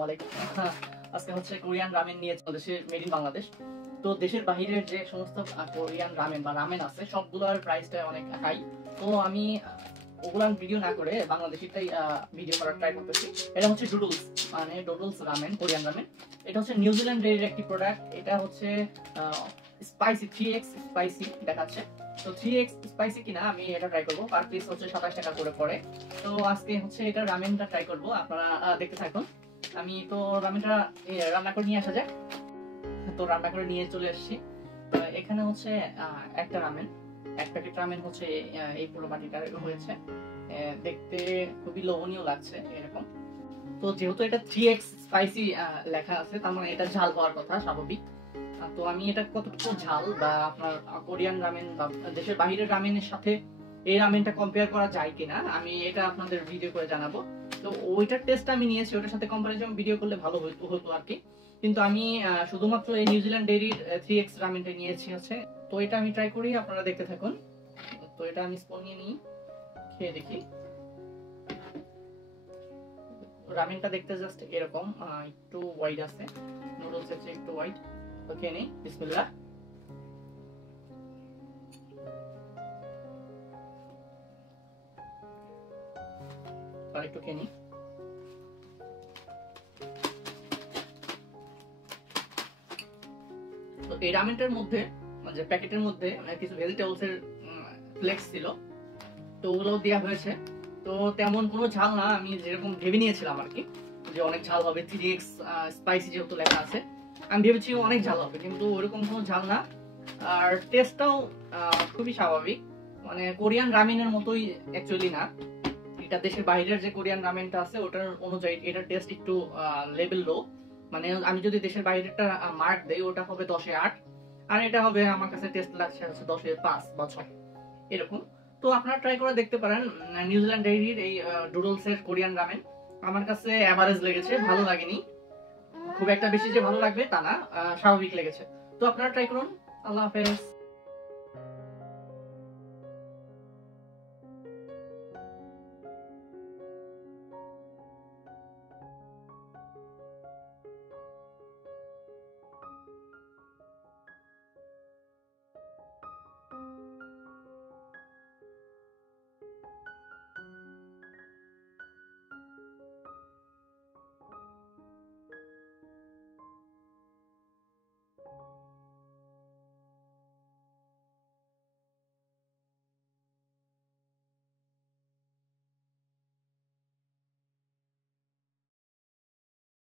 আসসালামু আলাইকুম। আজকে হচ্ছে কোরিয়ান রামেন নিয়ে দেশের মেড ইন বাংলাদেশ। তো দেশের বাহিরের যে সমস্ত কোরিয়ান রামেন বা রামেন আছে সবগুলোর প্রাইসটা অনেক হাই। তো আমি ওগুলার ভিডিও না করে বাংলাদেশিটাই ভিডিও করার ট্রাই করতেছি। এটা হচ্ছে ডুডলস, মানে ডুডলস রামেন, কোরিয়ান রামেন। এটা হচ্ছে নিউজিল্যান্ডের একটি প্রোডাক্ট। এটা হচ্ছে স্পাইসি 3x স্পাইসি দেখাচ্ছে। তো 3x স্পাইসি কিনা আমি এটা ট্রাই করব। পার পিস হচ্ছে 27 টাকা করে পড়ে। তো আজকে হচ্ছে এটা রামেনটা ট্রাই করব, আপনারা দেখতে থাকুন। আমি তো রামেনটা রান্না করে নিয়ে আসা যাক। তো রান্না করে নিয়ে চলে এসেছি। এখানে হচ্ছে একটা রামেন, এক প্যাকেট রামেন হচ্ছে এই পুরো বাটিটার হয়েছে। দেখতে খুবই লোভনীয় লাগছে এরকম। তো যেহেতু এটা 3x স্পাইসি লেখা আছে, তার মানে এটা ঝাল হওয়ার কথা স্বাভাবিক। তো আমি এটা কতটুকু ঝাল বা আপনার কোরিয়ান রামেন বা দেশের বাইরের রামেনের সাথে এই রামেনটা কম্পেয়ার করা যায় কিনা আমি এটা আপনাদের ভিডিও করে জানাবো। তো ওইটার টেস্ট আমি নিয়েছি, ওটার সাথে কম্পারিজন ভিডিও করলে ভালো হতো আর কি। কিন্তু আমি শুধুমাত্র এই নিউজিল্যান্ড ডেইরির 3x রামেনটা নিয়েছি হচ্ছে। তো এটা আমি ট্রাই করি, আপনারা দেখতে থাকুন। তো এটা আমি স্পুন নিয়ে নিই, খেয়ে দেখি। রামেনটা দেখতে জাস্ট এরকম, একটু ওয়াইড আছে, নুডলসের চেয়ে একটু ওয়াইড। তো খেয়ে নিই, বিসমিল্লাহ। আর একটু খেয়ে নিই। তো এই রামেনটার মধ্যে যে প্যাকেটের মধ্যে কিছু ভেজিটেবলস এর ফ্লেক্স ছিল, তো ওগুলো দেওয়া হয়েছে। তো তেমন কোনো ঝাল না, আমি যেরকম ভেবে নিয়েছিলাম আর কি যে অনেক ঝাল হবে, 3x স্পাইসি যেহেতু লেখা আছে আমি ভেবেছি অনেক ঝাল হবে, কিন্তু ওরকম কোনো ঝাল না। আর টেস্টটাও খুবই স্বাভাবিক, মানে কোরিয়ান রামেনের মতোই অ্যাকচুয়ালি না। এটা দেশের বাইরের যে কোরিয়ান রামেনটা আছে ওটার অনুযায়ী এটার টেস্ট একটু লেভেল লো। মানে আমি যদি দেশের বাইরেরটা মার্ক দেই ওটা হবে 10-এ 8, আর এটা হবে আমার কাছে টেস্ট লাগছে হচ্ছে 10-এ 5 বা 6 এরকম। তো আপনারা ট্রাই করে দেখতে পারেন নিউজিল্যান্ড ডেইরির এই ডুডলস এর কোরিয়ান রামেন। আমার কাছে এভারেজ লেগেছে, ভালো লাগেনি। খুব একটা বেশি যে ভালো লাগবে তা না, স্বাভাবিক লেগেছে। তো আপনারা ট্রাই করুন। আল্লাহ হাফেজ।